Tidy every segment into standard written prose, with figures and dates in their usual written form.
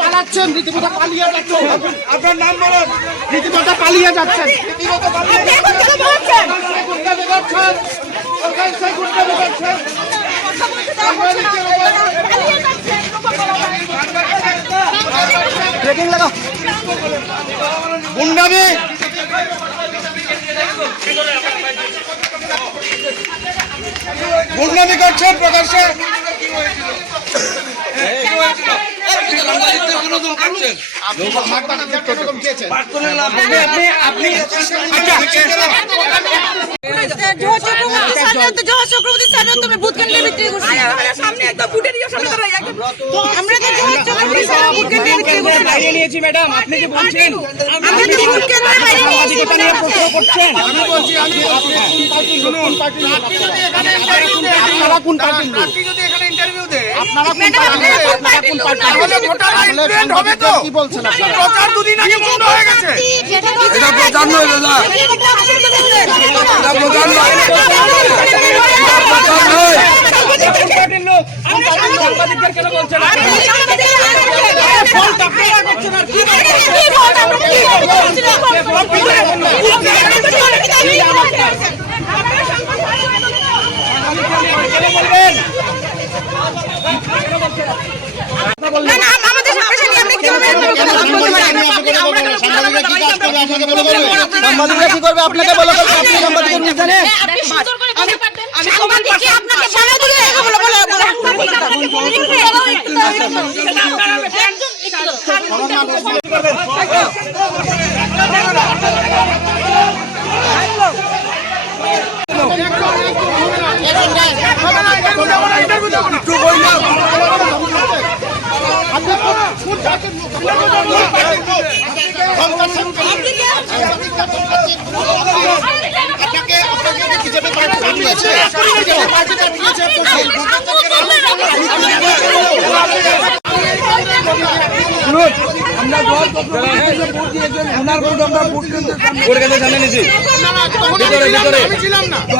পালাচ্ছেন, রীতিমতো পালিয়ে যাচ্ছেন। আপনার নাম বলেন। রীতিমতো পালিয়ে যাচ্ছেন। গুন্ডামি গুন্ডামি করছেন প্রকাশ্যে। ম্যাডাম আপনি কি বলছেন কি বলছেন প্রচার দুদিন আগে বন্ধ হয়ে গেছে। এটা প্রচার নয় দাদা, এটা প্রচার নয়। সাংবাদিকদের কেন বলছেন সাংবাদিকরা কি করবে আপনাকে বলো? আপনি সাংবাদিকের নিয়ে জানেন?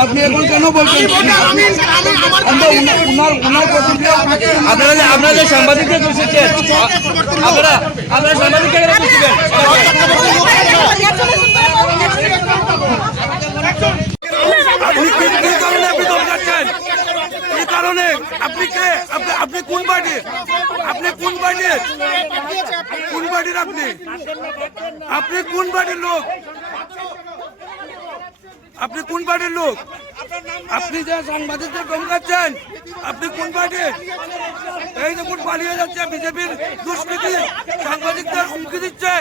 আপনি এখন কেন বলছেন? আপনারা যে সাংবাদিকদের দোষেছেন, আপনারা সাংবাদিকদের দোষিবেন। আপনি কোন পার্টির? আপনি কোন পার্টির? কোন পার্টির আপনি? আপনি কোন পার্টির লোক? আপনি কোন পার্টির লোক? আপনি যে সাংবাদিকদের ধমকাচ্ছেন, আপনি কোন পার্টির? এই দেখুন পালিয়ে যাচ্ছে বিজেপির দুষ্কৃতী, সাংবাদিকদের হুমকি দিচ্ছে,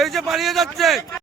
এই যে পালিয়ে যাচ্ছে।